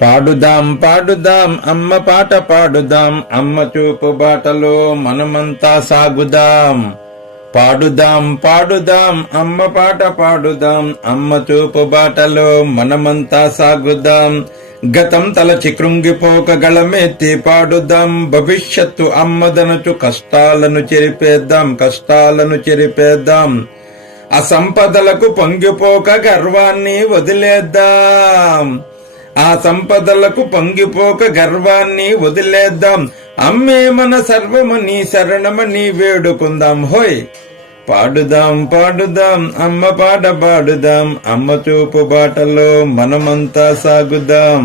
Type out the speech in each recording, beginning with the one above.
పాడుదాం పాడుదాం అమ్మ పాట పాడుదాం, అమ్మ చూపు బాటలో మనమంతా సాగుదాం. పాడుదాం పాడుదాం అమ్మ పాట పాడుదాం, అమ్మ చూపు బాటలో మనమంతా సాగుదాం. గతం తలచి కృంగిపోక గళమెత్తి పాడుదాం, భవిష్యత్తు అమ్మదనచు కష్టాలను చెరిపేద్దాం. అసంపదలకు పొంగిపోక గర్వాన్ని వదిలేద్దాం. అమ్మే మన సర్వమని శరణమని వేడుకుందాం. హోయ్ పాడుదాం పాడుదాం అమ్మ పాట పాడుదాం, అమ్మ చూపు బాటలో మనమంతా సాగుదాం.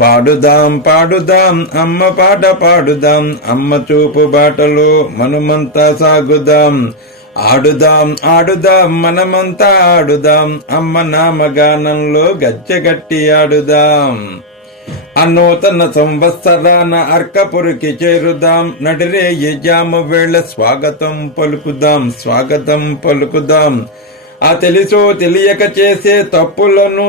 పాడుదాం పాడుదాం అమ్మ పాట పాడుదాం, అమ్మ చూపు బాటలో మనమంతా సాగుదాం. ఆడుదాం ఆడుదాం మనమంతా ఆడుదాం, అమ్మ నామగానంలో గజ్జెగట్టి ఆడుదాం. అనూతన సంవత్సరాన అర్కపురికి చేరుదాం, నడిరే యజాము వేళ స్వాగతం పలుకుదాం. ఆ తెలుసో తెలియక చేసే తప్పులను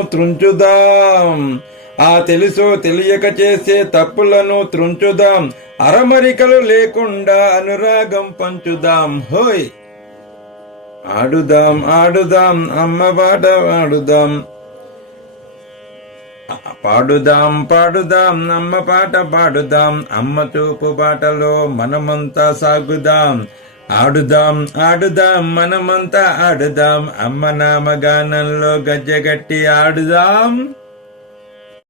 త్రుంచుదాం. అరమరికలు లేకుండా అనురాగం పంచుదాం. హోయ్ ఆడుదాం ఆడుదాం అమ్మ పాట పాడుదాం. పాడుదాం పాడుదాం అమ్మ పాట పాడుదాం, అమ్మ చూపు బాటలో మనమంతా సాగుదాం. ఆడుదాం ఆడుదాం మనమంతా ఆడుదాం, అమ్మ నామగానంలో గజ్జెగట్టి ఆడుదాం.